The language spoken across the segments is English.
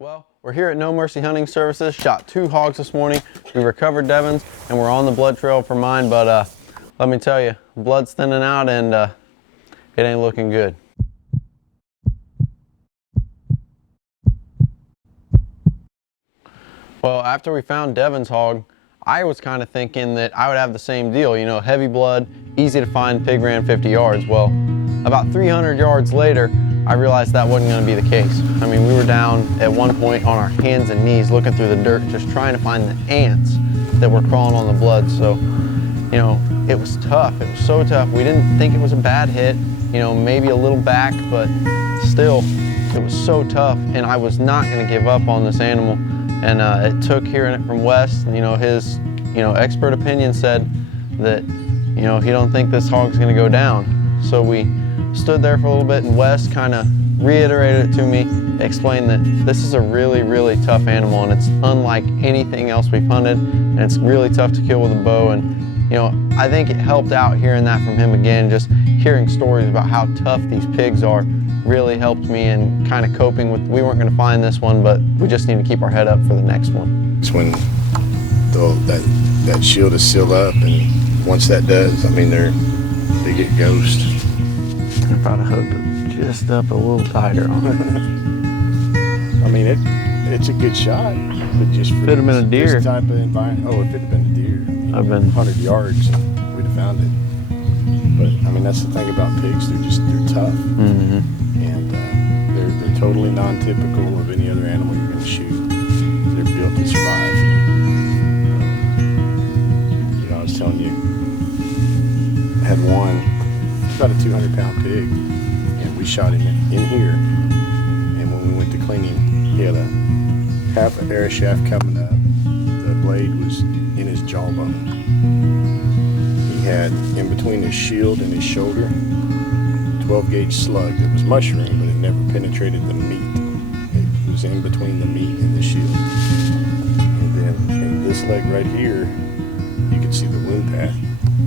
Well, we're here at No Mercy Hunting Services, shot 2 hogs this morning. We recovered Devon's and we're on the blood trail for mine, but let me tell you, blood's thinning out and it ain't looking good. Well, after we found Devon's hog, I was kind of thinking that I would have the same deal, you know, heavy blood, easy to find, pig ran 50 yards. Well, about 300 yards later, I realized that wasn't going to be the case. I mean, we were down at one point on our hands and knees looking through the dirt, just trying to find the ants that were crawling on the blood. So, you know, it was tough. It was so tough. We didn't think it was a bad hit, you know, maybe a little back, but still, it was so tough. And I was not going to give up on this animal. And it took hearing it from Wes. You know, his, expert opinion said that, he don't think this hog's going to go down. So we stood there for a little bit, and Wes kind of reiterated it to me, explained that this is a really, really tough animal, and it's unlike anything else we've hunted, and it's really tough to kill with a bow. And I think it helped out hearing that from him again. Just hearing stories about how tough these pigs are really helped me in kind of coping with, we weren't going to find this one, but we just need to keep our head up for the next one. It's when that shield is sealed up, and once that does, I mean, they get ghost. I probably hugged it just up a little tighter on it. I mean, it's a good shot, but just for Could have been a deer. This type of environment. Oh, if it had been a deer, I mean, I've been 100 yards, we'd have found it. But I mean, that's the thing about pigs; they're tough, and they're totally non-typical of any other animal you're going to shoot. They're built to survive. I was telling you, I had one, about a 200-pound pig, and we shot him in here. And when we went to clean him, he had a half an arrow shaft coming up. The blade was in his jawbone. He had, in between his shield and his shoulder, 12-gauge slug that was mushroom, but it never penetrated the meat. It was in between the meat and the shield. And then in this leg right here, you could see the wound path.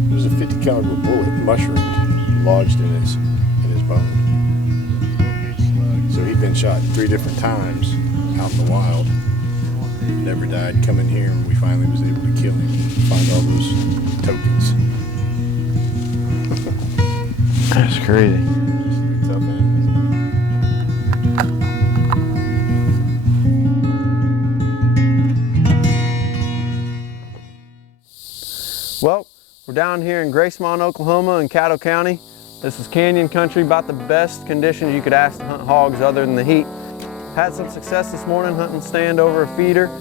It was a 50 caliber bullet, mushroomed, lodged in his bone. So he'd been shot 3 different times out in the wild. Never died. Come in here, and we finally was able to kill him. Find all those tokens. That's crazy. Just tough animals. Well, we're down here in Gracemont, Oklahoma in Caddo County. This is canyon country, about the best conditions you could ask to hunt hogs other than the heat. Had some success this morning hunting stand over a feeder.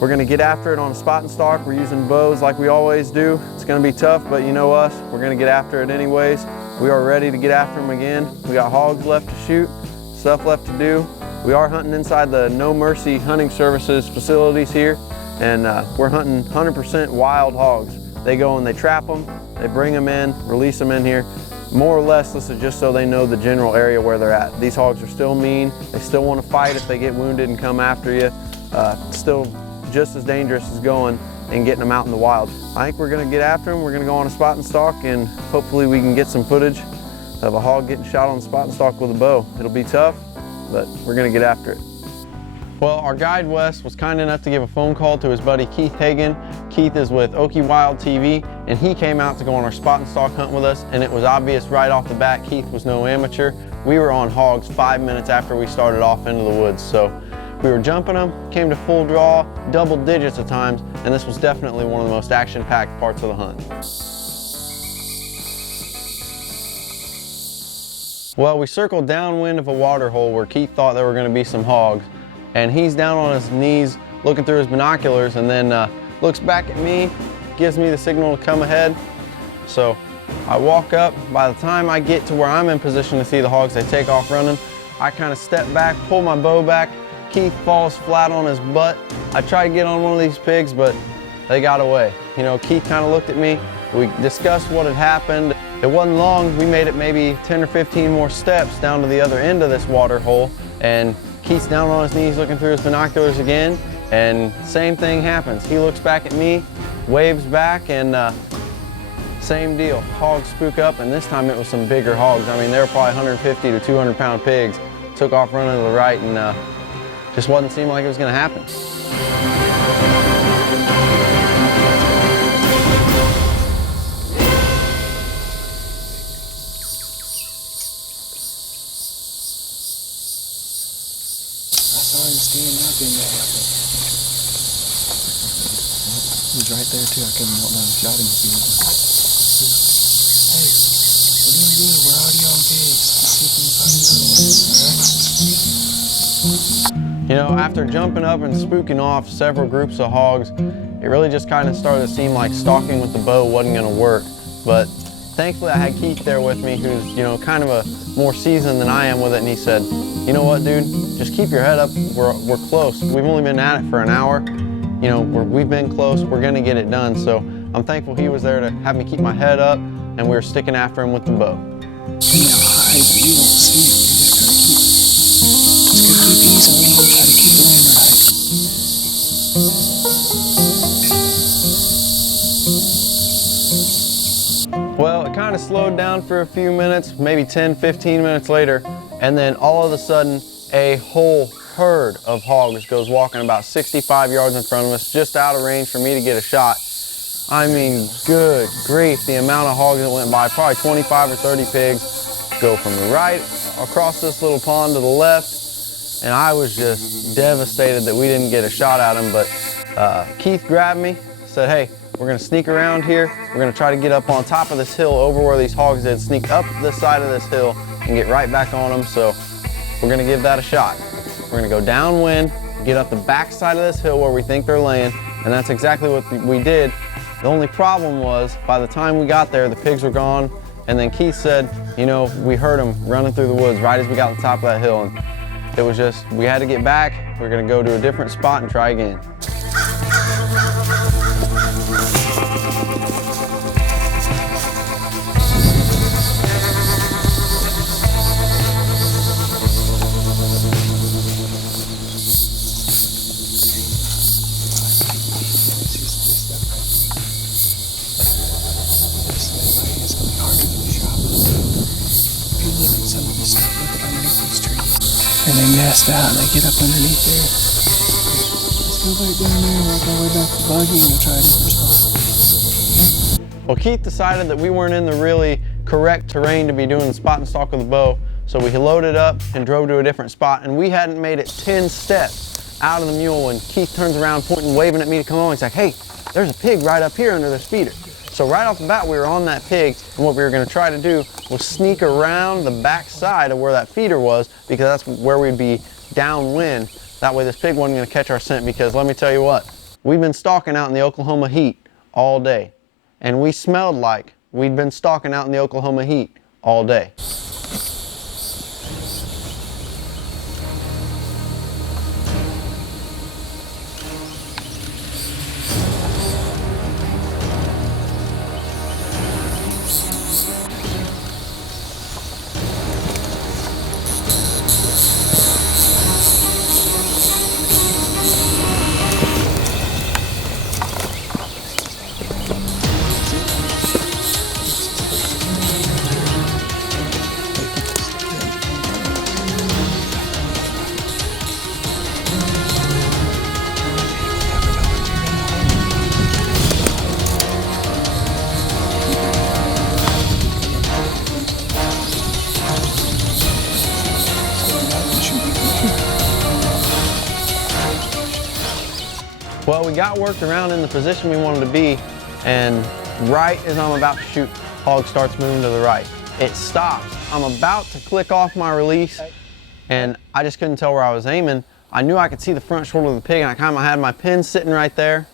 We're gonna get after it on a spot and stalk. We're using bows like we always do. It's gonna be tough, but you know us, we're gonna get after it anyways. We are ready to get after them again. We got hogs left to shoot, stuff left to do. We are hunting inside the No Mercy Hunting Services facilities here, and we're hunting 100% wild hogs. They go and they trap them, they bring them in, release them in here. More or less, this is just so they know the general area where they're at. These hogs are still mean. They still want to fight if they get wounded and come after you. Still just as dangerous as going and getting them out in the wild. I think we're going to get after them. We're going to go on a spot and stalk, and hopefully we can get some footage of a hog getting shot on spot and stalk with a bow. It'll be tough, but we're going to get after it. Well, our guide Wes was kind enough to give a phone call to his buddy Keith Hagan. Keith is with Okie Wild TV, and he came out to go on our spot and stalk hunt with us, and it was obvious right off the bat Keith was no amateur. We were on hogs 5 minutes after we started off into the woods, so we were jumping them, came to full draw, double digits at times, and this was definitely one of the most action-packed parts of the hunt. Well, we circled downwind of a water hole where Keith thought there were going to be some hogs, and he's down on his knees looking through his binoculars, and then looks back at me, gives me the signal to come ahead. So I walk up. By the time I get to where I'm in position to see the hogs, they take off running. I kind of step back, pull my bow back. Keith falls flat on his butt. I try to get on one of these pigs, but they got away. Keith kind of looked at me. We discussed what had happened. It wasn't long. We made it maybe 10 or 15 more steps down to the other end of this water hole, and Keith's down on his knees looking through his binoculars again, and same thing happens. He looks back at me, waves back, and same deal. Hogs spook up, and this time it was some bigger hogs. I mean, they were probably 150 to 200 pound pigs. Took off running to the right, and just wasn't seeming like it was going to happen. Standing up in there. He was right there too. I couldn't walk down and shot him if he was. Hey, we're doing good. We're already on pigs. Let's see if we can find another one. You know, after jumping up and spooking off several groups of hogs, it really just kind of started to seem like stalking with the bow wasn't going to work. But thankfully I had Keith there with me, who's, you know, kind of a more seasoned than I am with it, and he said, you know what, dude, just keep your head up. We're close. We've only been at it for an hour. You know, we've been close. We're gonna get it done. So I'm thankful he was there to have me keep my head up, and we were sticking after him with the bow. See how high, but you won't see him. You just gotta keep easy on him. Try to keep the wind right. Well, it kind of slowed down for a few minutes, maybe 10, 15 minutes later, and then all of a sudden, a whole herd of hogs goes walking about 65 yards in front of us, just out of range for me to get a shot. I mean, good grief, the amount of hogs that went by, probably 25 or 30 pigs, go from the right across this little pond to the left, and I was just devastated that we didn't get a shot at them, but Keith grabbed me, said, hey, we're gonna sneak around here, we're gonna try to get up on top of this hill over where these hogs did, sneak up this side of this hill and get right back on them, so we're gonna give that a shot. We're gonna go downwind, get up the back side of this hill where we think they're laying, and that's exactly what we did. The only problem was, by the time we got there, the pigs were gone, and then Keith said, you know, we heard them running through the woods right as we got to the top of that hill, and it was just, we had to get back, we're gonna go to a different spot and try again. And they nest out and they get up underneath there. Let's go back down there and work our way back to the buggy and we'll try a different spot. Well, Keith decided that we weren't in the really correct terrain to be doing the spot and stalk with the bow, so we loaded up and drove to a different spot, and we hadn't made it 10 steps out of the mule when Keith turns around pointing, waving at me to come on. He's like, hey, there's a pig right up here under this feeder. So right off the bat, we were on that pig, and what we were gonna try to do was sneak around the back side of where that feeder was, because that's where we'd be downwind. That way this pig wasn't gonna catch our scent, because let me tell you what, we've been stalking out in the Oklahoma heat all day, and we smelled like we'd been stalking out in the Oklahoma heat all day. Well, we got worked around in the position we wanted to be, and right as I'm about to shoot, hog starts moving to the right. It stops. I'm about to click off my release, and I just couldn't tell where I was aiming. I knew I could see the front shoulder of the pig, and I kind of had my pin sitting right there.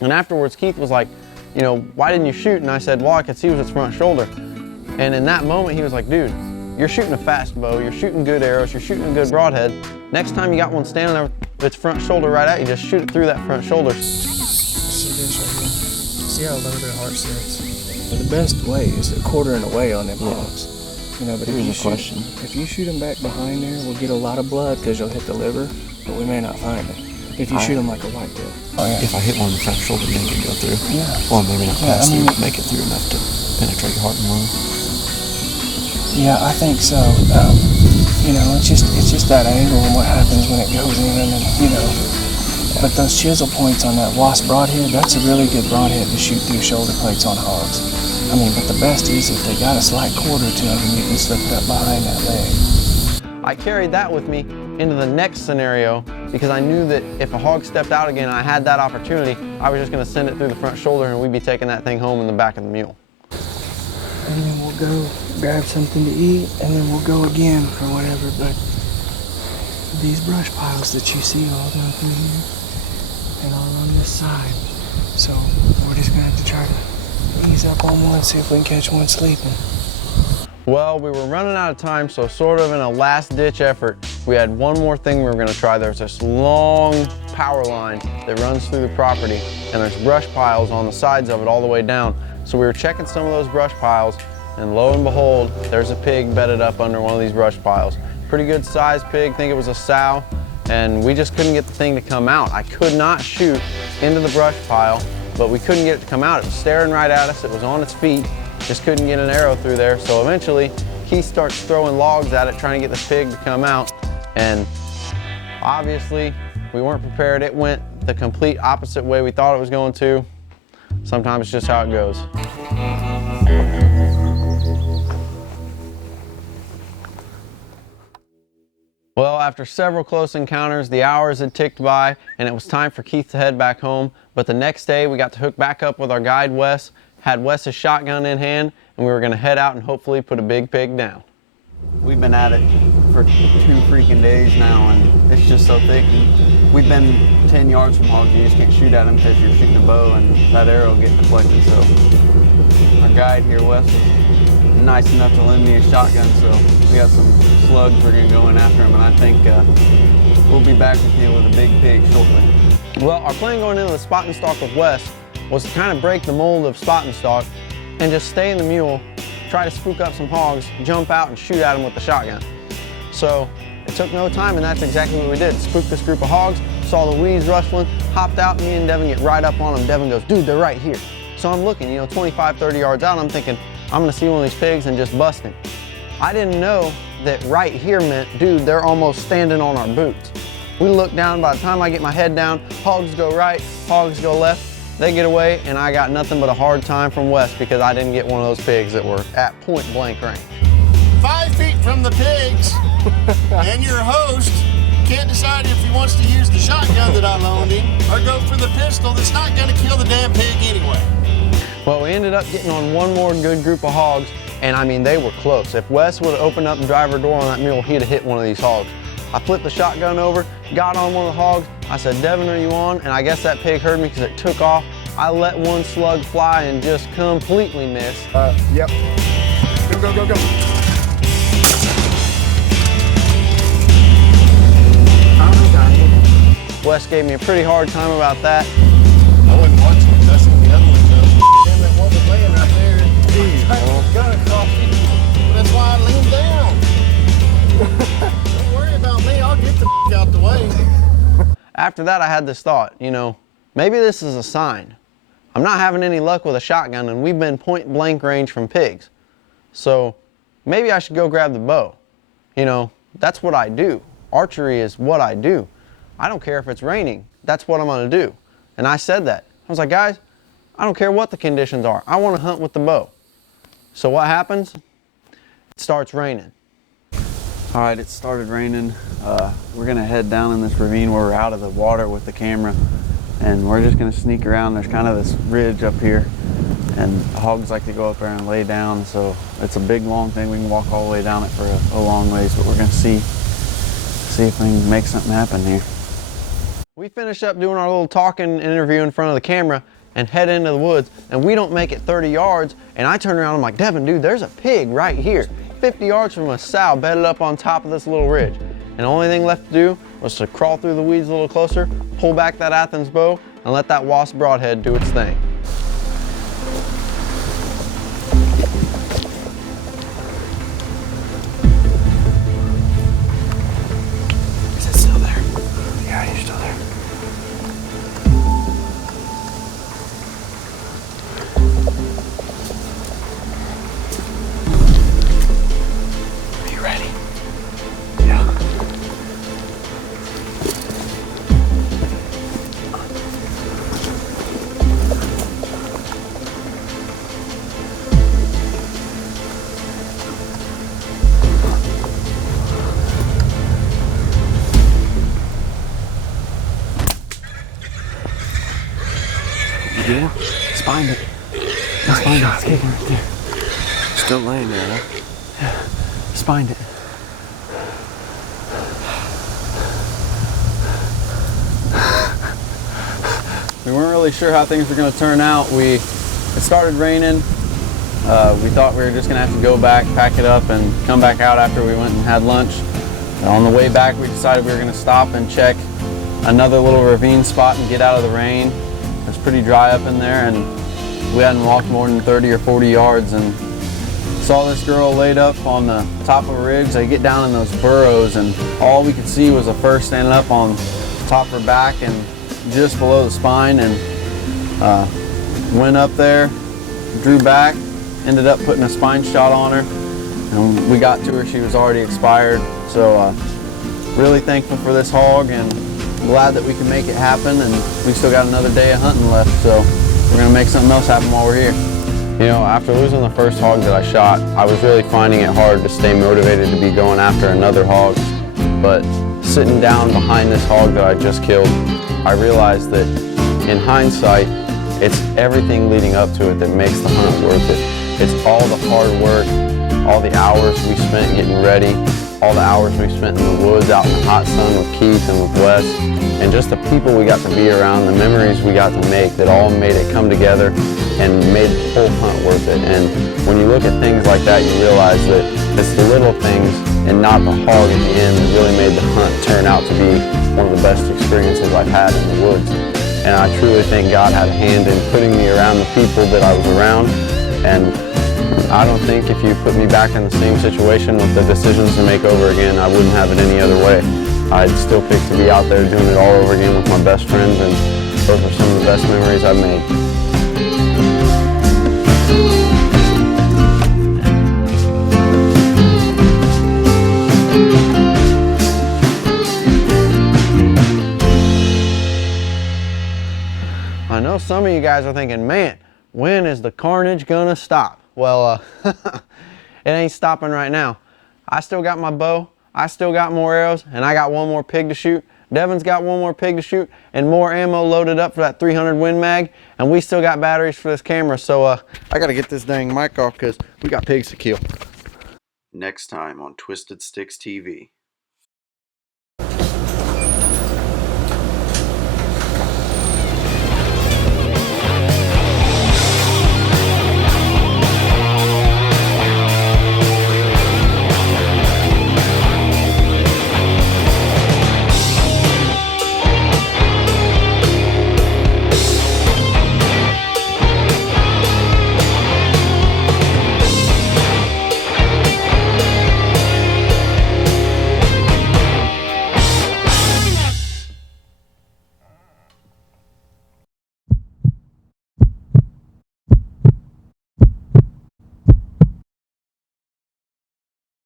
And afterwards, Keith was like, you know, why didn't you shoot? And I said, well, I could see it was its front shoulder. And in that moment, he was like, dude, you're shooting a fast bow, you're shooting good arrows, you're shooting a good broadhead. Next time you got one standing there with its front shoulder right at you, just shoot it through that front shoulder. See this right here? See how low their heart sits? So the best way is to quartering away on them hogs. You know, but if you shoot them back behind there, we'll get a lot of blood because you'll hit the liver, but we may not find it. If you shoot them like a whitetail. Oh, yeah. If I hit one in the front shoulder, make it go through. Yeah. Well, maybe not pass through, but make it through enough to penetrate your heart and lung. Yeah, I think so. You know, it's just that angle and what happens when it goes in, and then, you know. But those chisel points on that wasp broadhead, that's a really good broadhead to shoot through shoulder plates on hogs. I mean, but the best is if they got a slight quarter to them and you can slip it up behind that leg. I carried that with me into the next scenario because I knew that if a hog stepped out again and I had that opportunity, I was just going to send it through the front shoulder and we'd be taking that thing home in the back of the mule. And then we'll go grab something to eat, and then we'll go again or whatever. But these brush piles that you see all down through here and all on this side, so we're just gonna have to try to ease up on one, see if we can catch one sleeping. Well, we were running out of time, so sort of in a last-ditch effort, we had one more thing we were going to try. There's this long power line that runs through the property, and there's brush piles on the sides of it all the way down. So we were checking some of those brush piles, and lo and behold, there's a pig bedded up under one of these brush piles. Pretty good sized pig, think it was a sow, and we just couldn't get the thing to come out. I could not shoot into the brush pile, but we couldn't get it to come out. It was staring right at us, it was on its feet, just couldn't get an arrow through there. So eventually, Keith starts throwing logs at it, trying to get this pig to come out, and obviously, we weren't prepared. It went the complete opposite way we thought it was going to. Sometimes it's just how it goes. Well, after several close encounters, the hours had ticked by and it was time for Keith to head back home. But the next day we got to hook back up with our guide Wes, had Wes's shotgun in hand, and we were going to head out and hopefully put a big pig down. We've been at it for 2 freaking days now, and it's just so thick. And we've been 10 yards from hogs. You just can't shoot at them because you're shooting a bow and that arrow will get deflected. So our guide here, Wes, was nice enough to lend me a shotgun. So we got some slugs we're going to go in after them, and I think we'll be back with you with a big pig shortly. Well, our plan going into the spot and stalk with Wes was to kind of break the mold of spot and stalk and just stay in the mule, try to spook up some hogs, jump out and shoot at them with the shotgun. So it took no time, and that's exactly what we did. Spooked this group of hogs, saw the weeds rustling, hopped out, me and Devin get right up on them. Devin goes, dude, they're right here. So I'm looking, 25, 30 yards out, and I'm thinking, I'm gonna see one of these pigs and just bust him. I didn't know that right here meant, dude, they're almost standing on our boots. We look down, by the time I get my head down, hogs go right, hogs go left, they get away, and I got nothing but a hard time from Wes because I didn't get one of those pigs that were at point blank range. 5 feet from the pigs, and your host can't decide if he wants to use the shotgun that I loaned him or go for the pistol that's not going to kill the damn pig anyway. Well, we ended up getting on one more good group of hogs, and I mean, they were close. If Wes would have opened up the driver door on that mule, he'd have hit one of these hogs. I flipped the shotgun over, got on one of the hogs. I said, Devin, are you on? And I guess that pig heard me because it took off. I let one slug fly and just completely missed. Yep. Go, go, go, go. Wes gave me a pretty hard time about that. I wasn't watching. That's in the other one, though. Damn, that one was laying right there. Jeez, gun across you. That's why I leaned down. Don't worry about me. I'll get the out the way. After that, I had this thought, maybe this is a sign. I'm not having any luck with a shotgun, and we've been point blank range from pigs. So maybe I should go grab the bow. That's what I do. Archery is what I do. I don't care if it's raining. That's what I'm gonna do. And I said that. I was like, guys, I don't care what the conditions are. I wanna hunt with the bow. So what happens? It starts raining. All right, it started raining. We're gonna head down in this ravine where we're out of the water with the camera, and we're just gonna sneak around. There's kind of this ridge up here, and hogs like to go up there and lay down, so it's a big long thing. We can walk all the way down it for a long ways, but we're gonna see if we can make something happen here. We finish up doing our little talking interview in front of the camera and head into the woods, and we don't make it 30 yards, and I turn around, I'm like, Devin, dude, there's a pig right here. 50 yards from a sow bedded up on top of this little ridge. And the only thing left to do was to crawl through the weeds a little closer, pull back that Athens bow, and let that wasp broadhead do its thing. Is it still there? Yeah, you're still there. Are you ready? kill? Spined it. Oh, Spined it. It's kicking right there. Still laying there, huh? Yeah. Spined it. We weren't really sure how things were going to turn out. It started raining. We thought we were just going to have to go back, pack it up, and come back out after we went and had lunch. And on the way back, we decided we were going to stop and check another little ravine spot and get out of the rain. It was pretty dry up in there, and we hadn't walked more than 30 or 40 yards and saw this girl laid up on the top of rigs. They get down in those burrows, and all we could see was a fur standing up on top of her back and just below the spine, and went up there, drew back, ended up putting a spine shot on her, and we got to her. She was already expired. So really thankful for this hog and glad that we can make it happen, and we still got another day of hunting left, so we're gonna make something else happen while we're here. You know, after losing the first hog that I shot, I was really finding it hard to stay motivated to be going after another hog. But sitting down behind this hog that I just killed, I realized that in hindsight, it's everything leading up to it that makes the hunt worth it. It's all the hard work, all the hours we spent getting ready, all the hours we spent in the woods out in the hot sun with Keith and with Wes, and just the people we got to be around, the memories we got to make that all made it come together and made the whole hunt worth it. And when you look at things like that, you realize that it's the little things and not the hog at the end that really made the hunt turn out to be one of the best experiences I've had in the woods. And I truly think God had a hand in putting me around the people that I was around. And I don't think if you put me back in the same situation with the decisions to make over again, I wouldn't have it any other way. I'd still pick to be out there doing it all over again with my best friends, and those were some of the best memories I've made. I know some of you guys are thinking, man, when is the carnage gonna stop? Well, it ain't stopping right now. I still got my bow, I still got more arrows, and I got one more pig to shoot. Devin's got one more pig to shoot and more ammo loaded up for that 300 Win Mag, and we still got batteries for this camera. So I gotta get this dang mic off because we got pigs to kill. Next time on Twisted Sticks TV.